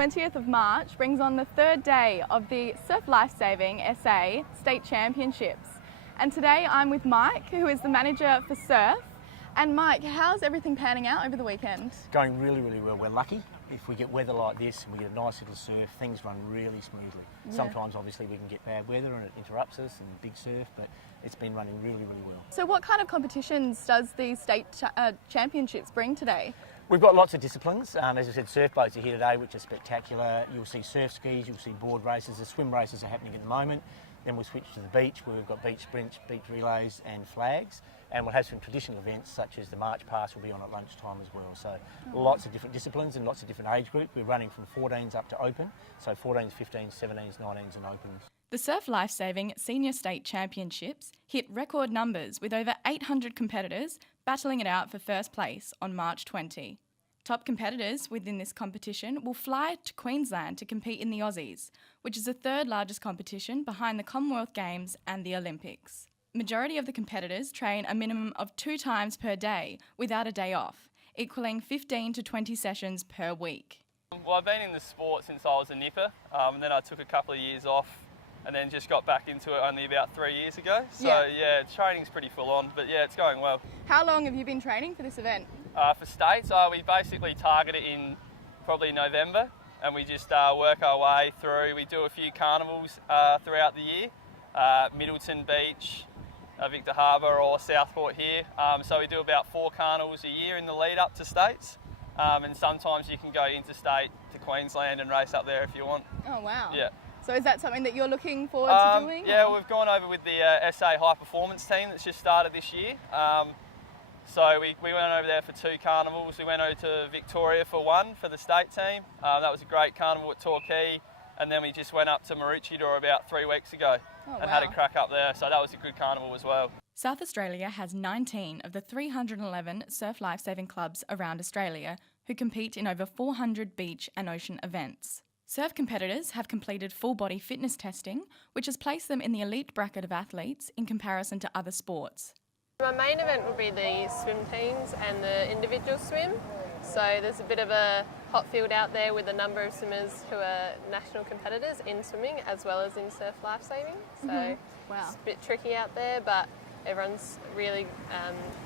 20th of March brings on the third day of the Surf Lifesaving SA State Championships. And today I'm with Mike, who is the manager for Surf. And Mike, how's everything panning out over the weekend? Going really, really well. We're lucky. If we get weather like this and we get a nice little surf, things run really smoothly. Yeah. Sometimes, obviously, we can get bad weather and it interrupts us and big surf, but it's been running really, really well. So what kind of competitions does the State Championships bring today? We've got lots of disciplines. As I said, surf boats are here today, which are spectacular. You'll see surf skis, you'll see board races. The swim races are happening at the moment. Then we'll switch to the beach, where we've got beach sprints, beach relays and flags. And we'll have some traditional events, such as the March Pass will be on at lunchtime as well. So lots of different disciplines and lots of different age groups. We're running from 14s up to open, so 14s, 15s, 17s, 19s and opens. The Surf Lifesaving Senior State Championships hit record numbers with over 800 competitors battling it out for first place on March 20. Top competitors within this competition will fly to Queensland to compete in the Aussies, which is the third largest competition behind the Commonwealth Games and the Olympics. Majority of the competitors train a minimum of 2 times per day without a day off, equaling 15 to 20 sessions per week. Well, I've been in the sport since I was a nipper, and then I took a couple of years off and then just got back into it only about 3 years ago. So yeah, training's pretty full on, but yeah, it's going well. How long have you been training for this event? For states, we basically target it in probably November, and we just work our way through. We do a few carnivals throughout the year, Middleton Beach, Victor Harbour or Southport here. So we do about 4 carnivals a year in the lead up to states, and sometimes you can go interstate to Queensland and race up there if you want. Oh wow. Yeah. So is that something that you're looking forward to doing? Yeah, we've gone over with the SA High Performance team that's just started this year. So we went over there for 2 carnivals. We went over to Victoria for 1 for the state team. That was a great carnival at Torquay. And then we just went up to Maroochydore about 3 weeks ago had a crack up there. So that was a good carnival as well. South Australia has 19 of the 311 surf lifesaving clubs around Australia who compete in over 400 beach and ocean events. Surf competitors have completed full body fitness testing, which has placed them in the elite bracket of athletes in comparison to other sports. My main event will be the swim teams and the individual swim. So there's a bit of a hot field out there with a number of swimmers who are national competitors in swimming as well as in surf lifesaving. So it's a bit tricky out there, but everyone's really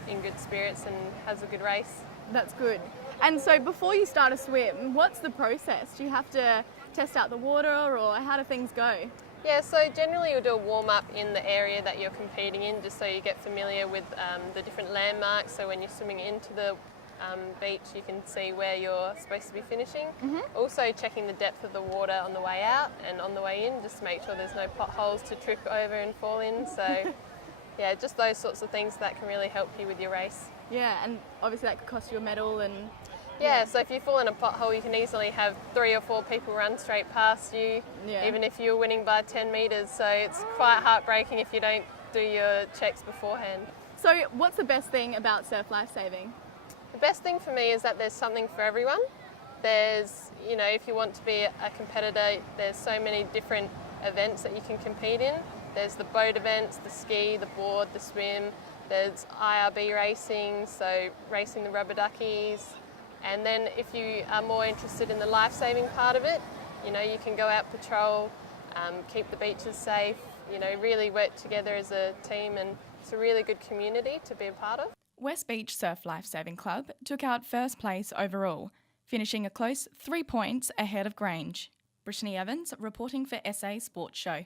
in good spirits and has a good race. That's good. And so before you start a swim, what's the process? Do you have to test out the water, or how do things go? Yeah, so generally you'll do a warm-up in the area that you're competing in, just so you get familiar with the different landmarks. So when you're swimming into the beach, you can see where you're supposed to be finishing. Also checking the depth of the water on the way out and on the way in, just to make sure there's no potholes to trip over and fall in. So yeah, just those sorts of things that can really help you with your race. Yeah, and obviously that could cost you a medal and... Yeah, so if you fall in a pothole, you can easily have 3 or 4 people run straight past you, even if you're winning by 10 metres. So it's quite heartbreaking if you don't do your checks beforehand. So what's the best thing about surf lifesaving? The best thing for me is that there's something for everyone. There's, if you want to be a competitor, there's so many different events that you can compete in. There's the boat events, the ski, the board, the swim. There's IRB racing, so racing the rubber duckies. And then if you are more interested in the life-saving part of it, you can go out patrol, keep the beaches safe, really work together as a team, and it's a really good community to be a part of. West Beach Surf Lifesaving Club took out first place overall, finishing a close 3 points ahead of Grange. Brittany Evins reporting for SA Sports Show.